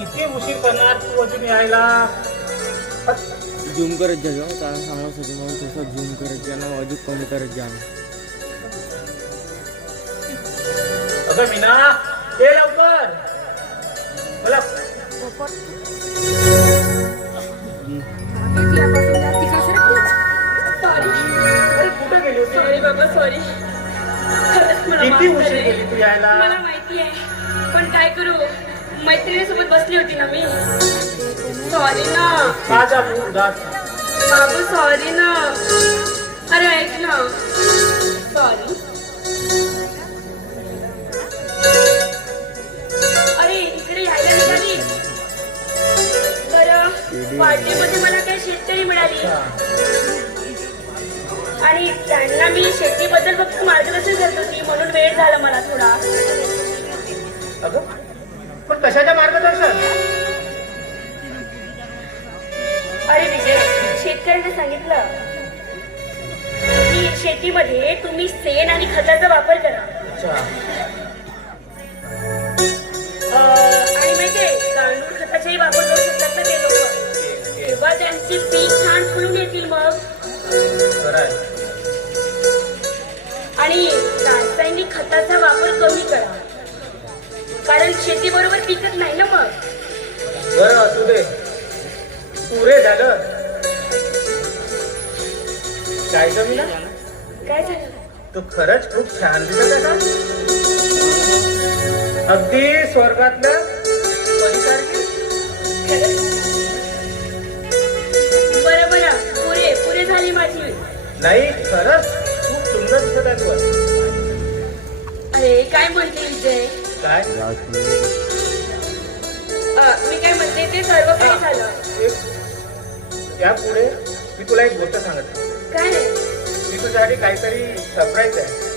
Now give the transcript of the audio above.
किती उशीर करणार तू अजून यायला? झूम करत जा गं, कारण सांगण्यासाठी म्हणून थोडंसं झूम करत जा ना, अजून कमी करत जा. अगं मीना, ये लवकर. मला अरे कुठे गेली होती? सॉरी बाबा, सॉरी. खरंच मला किती माफ उशीर झाले. गेली तू यायला? मला माहिती आहे, पण काय करू, मैत्रिणीसोबत बसली होती ना मी. सॉरी ना माझा मूड उदास. बाबू, सॉरी ना. अरे ऐक ना, सॉरी. अरे इकडे यायला निघाली बरं. पार्टीमध्ये मला काही शेतकरी मिळाली आणि त्यांना मी शेतीबद्दल फक्त मार्गदर्शन करत होती, म्हणून वेळ झाला मला थोडा. अगं पण कशाच्या मार्गदर्शन? अरे विजय, शेतकऱ्यांनी सांगितलं की शेतीमध्ये तुम्ही शेण आणि खताचा वापर करा. अच्छा. आणि माहितीये, गांडूळ खताचाही वापर करू शकतात ना ते लोक, तेव्हा त्यांची पीक छान फुलून येतील. मग बरं आहे. आणि रासायनिक खताचा वापर कमी करा, कारण शेती बरोबर पिकत नाही ना. मग बरं असू दे, पुरे झालं. काय ग मीना, काय झालं? तू खरंच खूप छान दिसत आहे का? अगदी स्वर्गातलं परीसारखी. बरं बरं, पुरे झाली माझी. नाही, खरंच खूप सुंदर दिसत आहे तू. अरे काय म्हणते विजय? काय? मी काय म्हणते ते सर्व काही झालं. त्यापुढे मी तुला एक गोष्ट सांगत आहे. काय? मी तुझ्यासाठी काहीतरी सरप्राईज आहे.